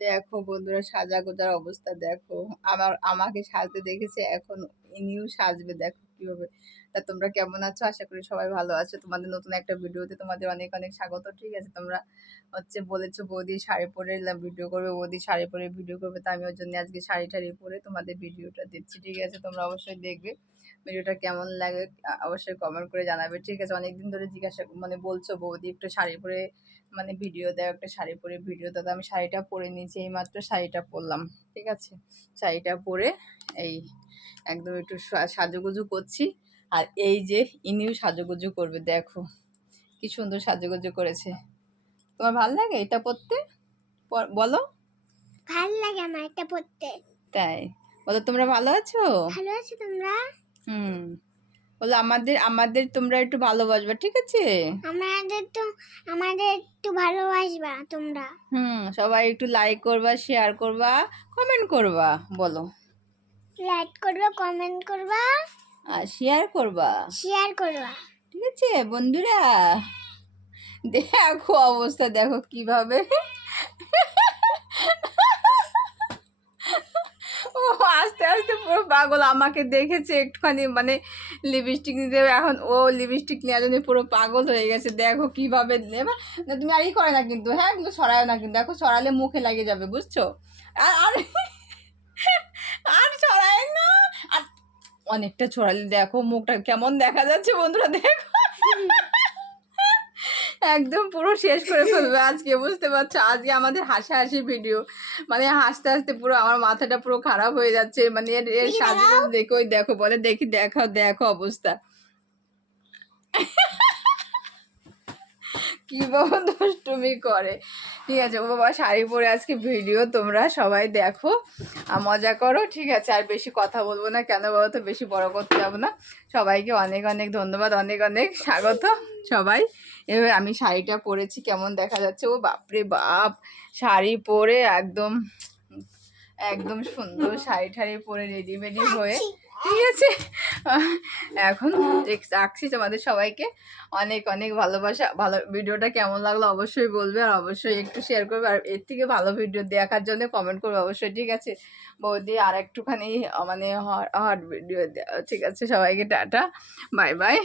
দেখো বন্ধুরা, সাজা গোজার অবস্থা দেখো। আমাকে সাজতে দেখেছে, এখন ইনিও সাজবে, দেখো কিভাবে। তা তোমরা কেমন আছো? আশা করি সবাই ভালো আছো। তোমাদের নতুন একটা ভিডিওতে তোমাদের অনেক অনেক স্বাগত। ঠিক আছে, তোমরা বলেছো বৌদি শাড়ি পরে ভিডিও করবে, বৌদি শাড়ি পরে ভিডিও করবে। তা আমি ওর জন্য আজকে শাড়ি টাড়ি পরে তোমাদের ভিডিওটা দিচ্ছি। ঠিক আছে, তোমরা অবশ্যই দেখবে। ভিডিওটা কেমন লাগে অবশ্যই কমেন্ট করে জানাবে। ঠিক আছে, অনেকদিন ধরে জিজ্ঞাসা বলছো বৌদি একটু শাড়ি পরে ভিডিও দাও, একটা শাড়ি পরে ভিডিও দাও। আমি শাড়িটা পরে নিয়েছি, এই মাত্র শাড়িটা পরলাম। ঠিক আছে, শাড়িটা পরে এই একদম একটু সাজুগুজু করছি। আর এই যে ইনিও সাজুগুজু করবে, দেখো কি সুন্দর সাজুগুজু করেছে। তোমার ভালো লাগে এটা পরতে? বলো। ভালো লাগে আমার এটা পরতে। তাই বলো, তোমরা ভালো আছো? ভালো আছো তোমরা? বলো আমাদের আমাদের তোমরা একটু ভালোবাসবা, ঠিক আছে? আমাদের একটু ভালোবাসবা তোমরা। সবাই একটু লাইক করবা, শেয়ার করবা, কমেন্ট করবা। বলো, লাইক করবা, কমেন্ট করবা আর শেয়ার করবা। ঠিক আছে বন্ধুরা, দেখো অবস্থা দেখো কিভাবে ও আস্তে আস্তে পুরো পাগল। আমাকে দেখেছে একটুখানি লিপস্টিক নিতে, এখন ও লিপস্টিক নেওয়ার জন্য পুরো পাগল হয়ে গেছে। দেখো কিভাবে নেবা না, তুমি আর করে না কিন্তু। হ্যাঁ, কিন্তু সরায় না কিন্তু, দেখো সরালে মুখে লাগে যাবে, বুঝছো? আর আর আর ছড়ায় না। আর অনেকটা ছড়ালে দেখো মুখটা কেমন দেখা যাচ্ছে বন্ধুরা, দেখো একদম পুরো শেষ করে ফেলবে আজকে, বুঝতে পারছো? আজকে আমাদের হাসাহাসি ভিডিও, হাসতে হাসতে পুরো আমার মাথাটা পুরো খারাপ হয়ে যাচ্ছে। এর সাজুগুজু দেখো, দেখো বলে দেখি, দেখো দেখো অবস্থা কি বাবা দুষ্টুমি করে। ঠিক আছে, ও বাবা শাড়ি পরে আজকে ভিডিও তোমরা সবাই দেখো আর মজা করো। ঠিক আছে, আর বেশি কথা বলবো না, কেন বলো তো? বেশি বড় করতে যাবো না। সবাইকে অনেক অনেক ধন্যবাদ, অনেক অনেক স্বাগত সবাই। এবার আমি শাড়িটা পরেছি, কেমন দেখা যাচ্ছে? ও বাপরে বাপ, শাড়ি পরে একদম একদম সুন্দর শাড়ি ঠাড়ি পরে রেডি হয়ে, ঠিক আছে, এখন রাখছি। তোমাদের সবাইকে অনেক অনেক ভালোবাসা। ভালো ভিডিওটা কেমন লাগলো অবশ্যই বলবে, আর অবশ্যই একটু শেয়ার করবে, আর এর থেকে ভালো ভিডিও দেখার জন্য কমেন্ট করবে অবশ্যই। ঠিক আছে বৌদি, আর একটুখানি হট ভিডিও দেওয়া। ঠিক আছে, সবাইকে টাটা, বাই বাই।